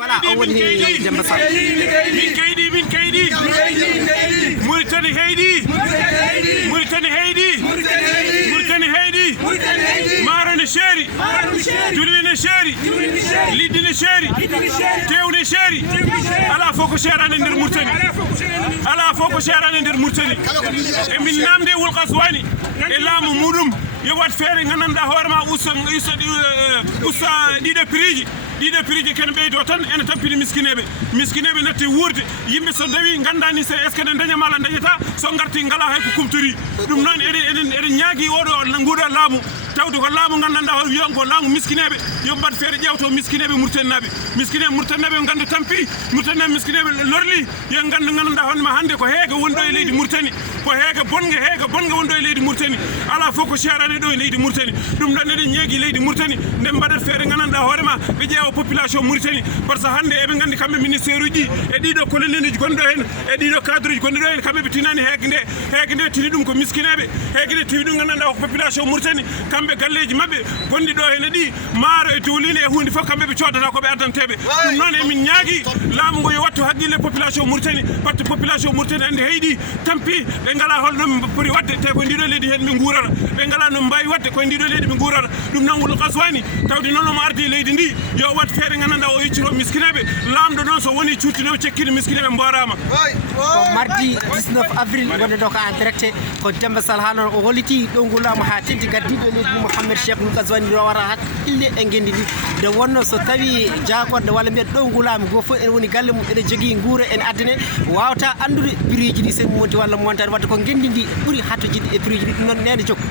voilà o woni Demba Sall min kaydi Mauritanie heydi maaro ne seeri julwi ne seeri liddi ne seeri tew ne seeri ala fof ko seerani nder Mauritanie emin namde wol kaswani e laamu muɗum yo wat feere gandanɗa hoorema usta ɗiɗo prix ken ɓeydo tan ene tampini miskineɓe natti wurde yimɓe so dawi gandani se est ce que ne daña mala dañata so garti ngala hay ko kumtori ɗum noon eɗen ñaagui oɗo nguuɗo laamu tawde ko laamu gandanɗa o wiyan ko laamu miskineɓe yo mbat feere ƴewto miskineɓe murtannaɓe ganda tampi murtannaɓe miskineɓe lorli yo ganda gandanɗa honma hande ko heege wonɗo e leydi Mauritanie ko heege bonga wonɗo e leydi Mauritanie ala fof ko serani ɗo e leydi Mauritanie ɗum ɗon eɗen ñeegui leydi Mauritanie nde mbaɗat feere gandanɗa hoorema ɓe ƴeewa population Mauritanie par ce que hande eɓe gandi kamɓe ministére uji e ɗiɗo colonel uji gonɗo hen e ɗiɗo cadre uji gonɗo ɗo hen kamɓe ɓe tinani heege nde tini ɗum ko miskineɓe heege nde tini ɗum gandanɗa ko population Mauritanie kamɓe galleji mabɓe gonɗi ɗo hen ɗi maaro e diwline e hunde fof kamɓe ɓe codata koɓe addanteɓe ɗum noon emin ñaagui laamu ngo yo wattu haqqille population Mauritanie par ce que population Mauritanie ande heyɗi tampi ɓe ngala holɗo poti wadde te ko ndiɗo leydi hen ɓe guurata ɓe ngala no mbawi wadde koye ndiɗo leydi ɓe guurata ɗum noon wol kaswani tawde noon omo ardi leydi ndi yo wat feere gandanɗa o yeccito miskineɓe lamɗo noon so woni cuutinoɓe cekkino miskineɓe mborama ko mardi 19 avril wonde ɗo ko en direct ko Demba Sall ha noon o holliti ɗo ngulama ha teddi gaddiɗo leydi Mouhamed Cheikh Kaswani rawata haqqille e gendi ndi nde wonno so tawi jagorɗe walla mbiyen ɗo ngulama go fof en woni galle mum eɗen jogui guura en addane wawata andude prix ji ɗi semi monti walla montani wadde ko gendi ndi ɓuuri hattojide e prix ji ɗi ɗum noon nene jokku